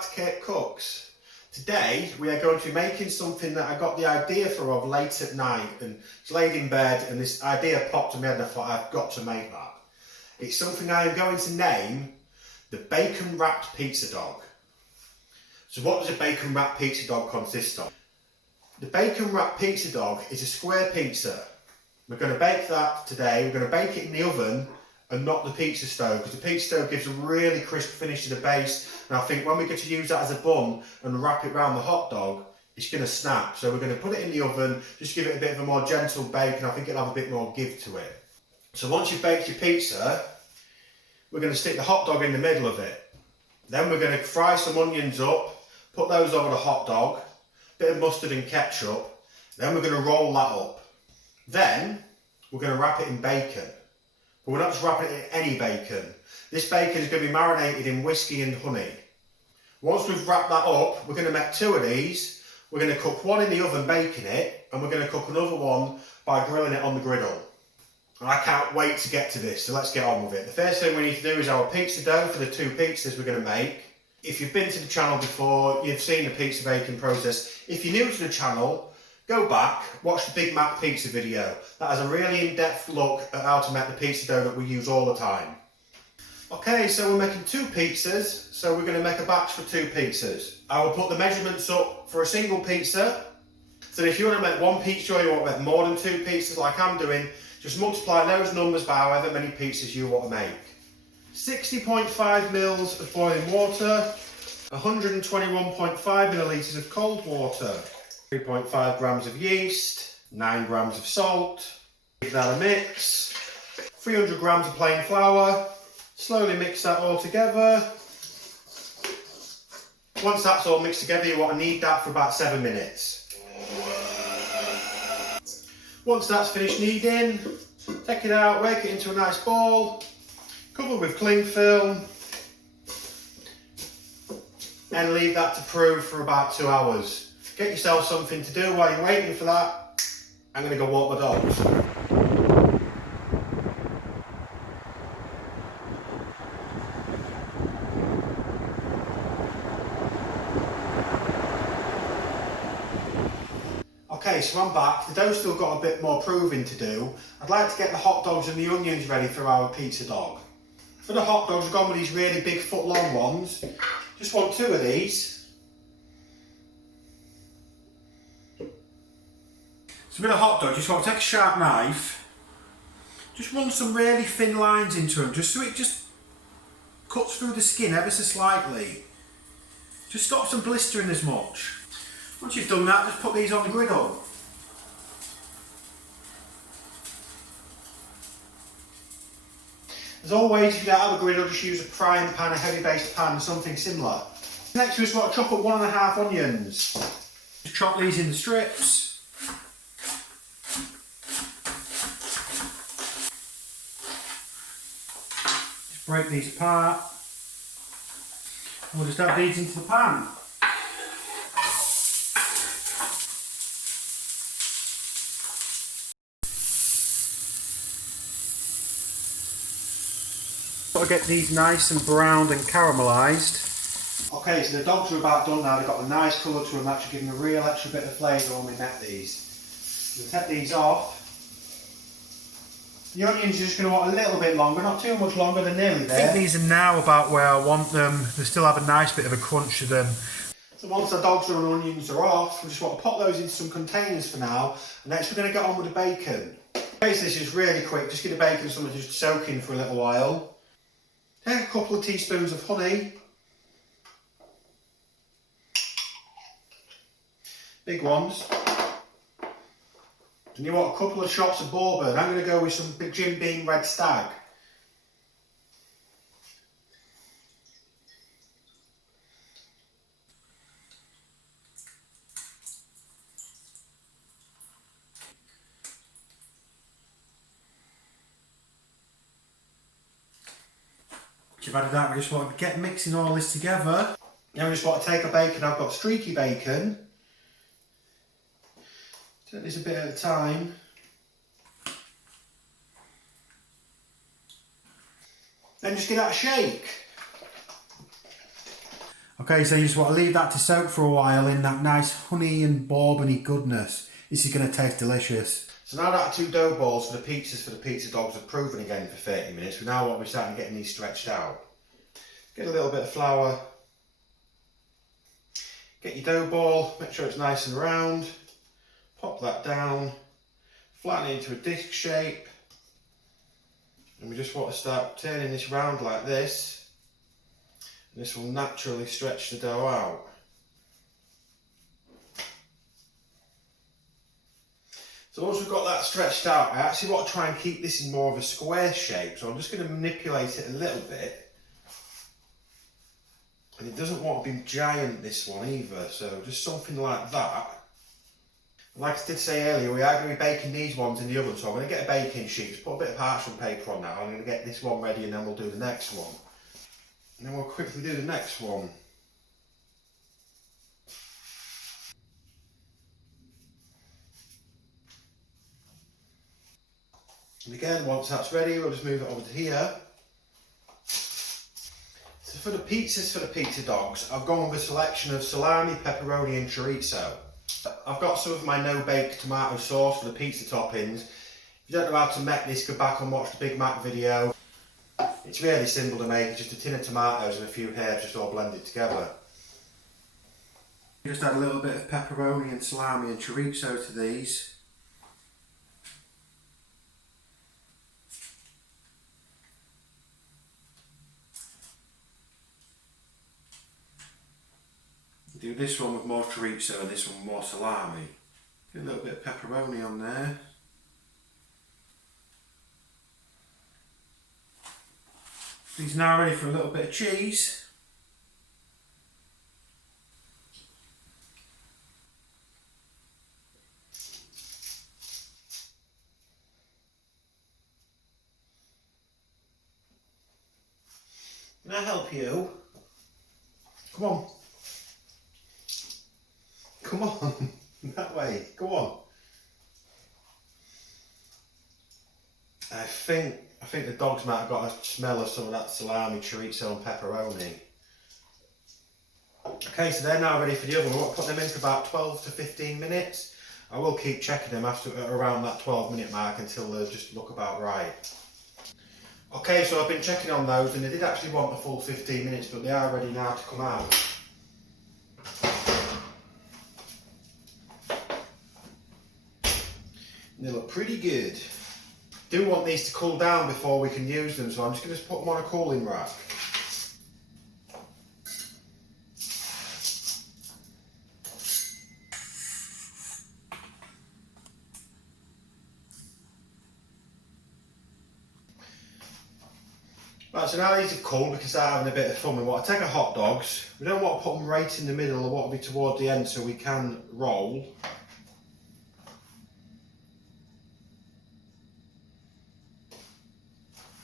back to Kirk Kooks. Today we are going to be making something that I got the idea for late at night, and I was laid in bed and this idea popped in my head and I thought I've got to make that. It's something I am going to name the bacon wrapped pizza dog. So what does a bacon wrapped pizza dog consist of? The bacon wrapped pizza dog is a square pizza. We're going to bake that today. We're going to bake it in the oven and not the pizza stove, because the pizza stove gives a really crisp finish to the base, and I think when we get to use that as a bun and wrap it around the hot dog, it's going to snap. So we're going to put it in the oven, just give it a bit of a more gentle bake, and I think it'll have a bit more give to it. So once you've baked your pizza, we're going to stick the hot dog in the middle of it. Then we're going to fry some onions up, put those over the hot dog, a bit of mustard and ketchup, then we're going to roll that up. Then we're going to wrap it in bacon. But we're not just wrapping it in any bacon. This bacon is going to be marinated in whiskey and honey. Once we've wrapped that up, we're going to make 2 of these. We're going to cook one in the oven baking it, and we're going to cook another one by grilling it on the griddle. And I can't wait to get to this, so let's get on with it. The first thing we need to do is our pizza dough for the 2 pizzas we're going to make. If you've been to the channel before, you've seen the pizza baking process. If you're new to the channel, go back, watch the Big Mac pizza video. That has a really in-depth look at how to make the pizza dough that we use all the time. Okay, so we're making 2 pizzas, so we're going to make a batch for 2 pizzas. I will put the measurements up for a single pizza. So if you want to make 1 pizza or you want to make more than 2 pizzas like I'm doing, just multiply those numbers by however many pizzas you want to make. 60.5 mils of boiling water, 121.5 millilitres of cold water, 3.5 grams of yeast, 9 grams of salt, give that a mix, 300 grams of plain flour, slowly mix that all together. Once that's all mixed together, you want to knead that for about 7 minutes. Once that's finished kneading, take it out, work it into a nice ball, cover with cling film, and leave that to prove for about 2 hours. Get yourself something to do while you're waiting for that. I'm going to go walk the dogs. Okay, so I'm back. The dough's still got a bit more proving to do. I'd like to get the hot dogs and the onions ready for our pizza dog. For the hot dogs, I've gone with these really big foot-long ones. Just want 2 of these. So with a hot dog, you just want to take a sharp knife, just run some really thin lines into them, just so it just cuts through the skin ever so slightly. Just stops them blistering as much. Once you've done that, just put these on the griddle. As always, if you don't have a griddle, just use a frying pan, a heavy based pan, or something similar. Next, we just want to chop up 1.5 onions. Just chop these in the strips. Break these apart. We'll just add these into the pan. Got to get these nice and browned and caramelised. Okay, so the dogs are about done now. They've got a nice colour to them. That should give them a real extra bit of flavour when we net these. We'll take these off. The onions are just going to want a little bit longer, not too much longer, they're nearly there. I think these are now about where I want them. They still have a nice bit of a crunch to them. So once the dogs and onions are off, we just want to pop those into some containers for now. And next we're going to get on with the bacon. Okay, so this is really quick. Just get the bacon and something just soaking for a little while. Take a couple of teaspoons of honey. Big ones. And you want a couple of shots of bourbon. I'm going to go with some Big Jim Beam Red Stag. Once you've added that, we just want to get mixing all this together. Now we just want to take a bacon. I've got streaky bacon. Take this a bit at a time. Then just give that a shake. Okay, so you just want to leave that to soak for a while in that nice honey and bourbon-y goodness. This is going to taste delicious. So now that our 2 dough balls for the pizzas for the pizza dogs have proven again for 30 minutes, we now want to be starting getting these stretched out. Get a little bit of flour. Get your dough ball, make sure it's nice and round. Pop that down. Flatten it into a disc shape. And we just want to start turning this round like this. And this will naturally stretch the dough out. So once we've got that stretched out, I actually want to try and keep this in more of a square shape. So I'm just going to manipulate it a little bit. And it doesn't want to be giant, this one either. So just something like that. And like I did say earlier, we are going to be baking these ones in the oven. So I'm going to get a baking sheet, just put a bit of parchment paper on that. I'm going to get this one ready and then we'll do the next one. And then we'll quickly do the next one. And again, once that's ready, we'll just move it over to here. So for the pizzas for the pizza dogs, I've gone with a selection of salami, pepperoni and chorizo. I've got some of my no-bake tomato sauce for the pizza toppings. If you don't know how to make this, go back and watch the Big Mac video. It's really simple to make, it's just a tin of tomatoes and a few herbs just all blended together. Just add a little bit of pepperoni and salami and chorizo to these. Do this one with more chorizo and this one with more salami. Get a little bit of pepperoni on there. These are now ready for a little bit of cheese. Can I help you? Come on. Come on. That way. Go on. I think the dogs might have got a smell of some of that salami, chorizo and pepperoni. Okay, so they're now ready for the oven. We want to put them in for about 12 to 15 minutes. I will keep checking them after around that 12-minute mark until they just look about right. Okay, so I've been checking on those and they did actually want the full 15 minutes, but they are ready now to come out. And they look pretty good. Do want these to cool down before we can use them, so I'm just going to put them on a cooling rack. Right, so now these are cold because they're having a bit of fun. We want to take our hot dogs. We don't want to put them right in the middle, we want to be toward the end so we can roll.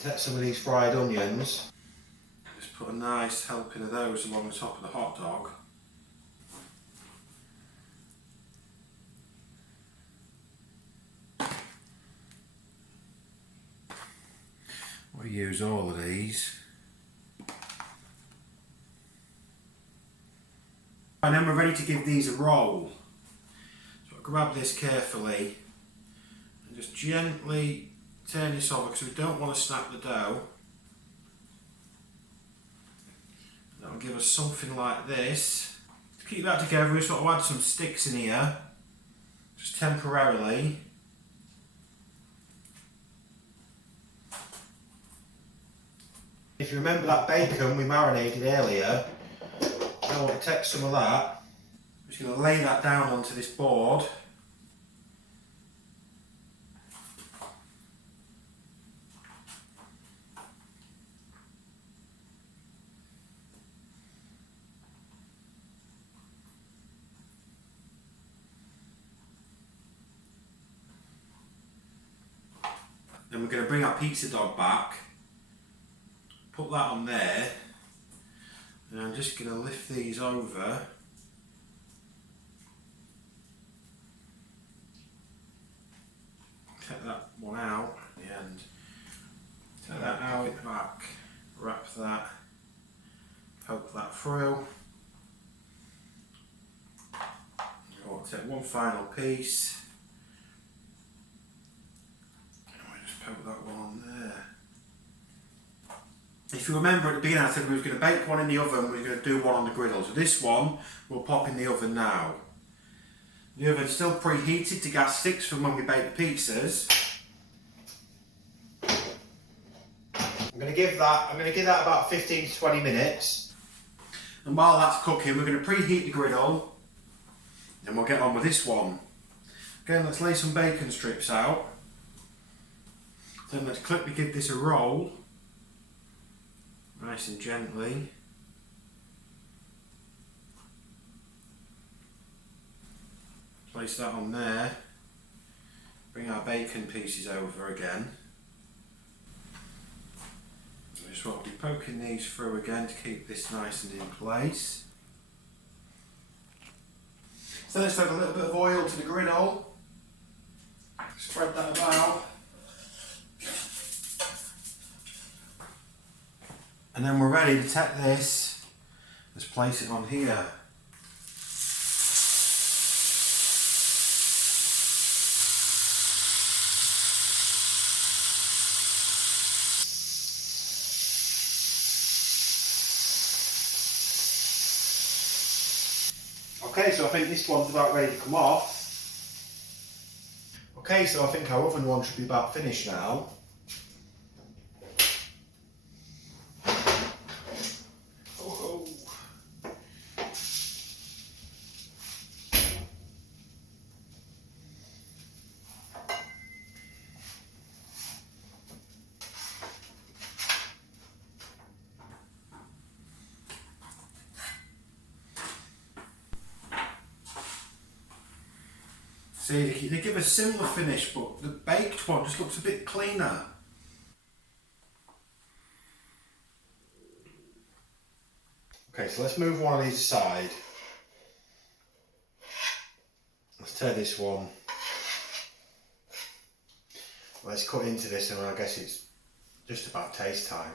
Take some of these fried onions. Just put a nice helping of those along the top of the hot dog. We'll use all of these. And then we're ready to give these a roll. So I'll grab this carefully and just gently turn this over because we don't want to snap the dough. That'll give us something like this. To keep that together, we sort of add some sticks in here, just temporarily. If you remember that bacon we marinated earlier, I want to take some of that. I'm just going to lay that down onto this board. Then we're going to bring our pizza dog back. Put that on there, and I'm just going to lift these over. Take that one out at the end. Take that out, back, wrap that, poke that through. take one final piece. And we'll just poke that one on there. If you remember at the beginning I said we were going to bake one in the oven, we were going to do one on the griddle. So this one will pop in the oven now. The oven's still preheated to gas 6 from when we bake the pizzas. I'm going to give that about 15 to 20 minutes. And while that's cooking, we're going to preheat the griddle. And we'll get on with this one. Again, let's lay some bacon strips out. Then let's quickly give this a roll. Nice and gently. Place that on there. Bring our bacon pieces over again. Just want to be poking these through again to keep this nice and in place. So let's add a little bit of oil to the griddle. Spread that about. And then we're ready to take this. Let's place it on here. Okay, so I think this one's about ready to come off. Okay, so I think our oven one should be about finished now. Oh. See, they give a similar finish, but the baked one just looks a bit cleaner. Okay, so let's move one of these aside. Let's tear this one. Let's cut into this, and I guess it's just about taste time.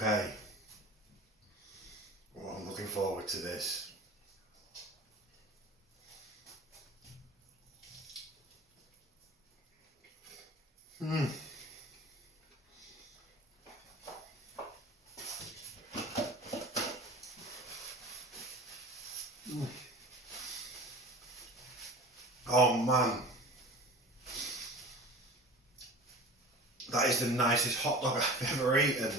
Okay. Well, I'm looking forward to this. Oh man. That is the nicest hot dog I've ever eaten.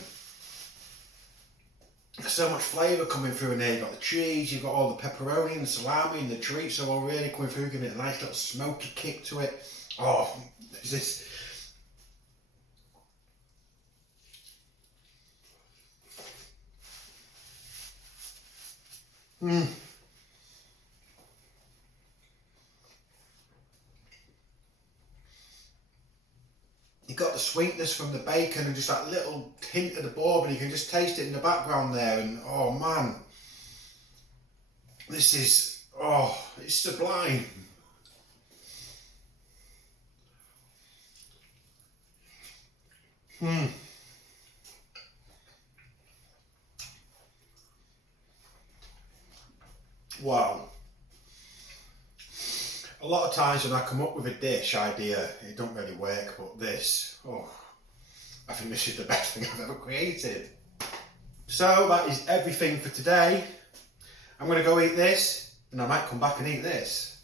There's so much flavour coming through in there. You've got the cheese, you've got all the pepperoni and the salami and the chorizo all really coming through, giving it a nice little smoky kick to it. Oh, is this... You got the sweetness from the bacon and just that little hint of the bourbon. You can just taste it in the background there, and oh man, this is, oh, it's sublime. Wow. A lot of times when I come up with a dish idea, it don't really work, but this, oh, I think this is the best thing I've ever created. So that is everything for today. I'm going to go eat this, and I might come back and eat this.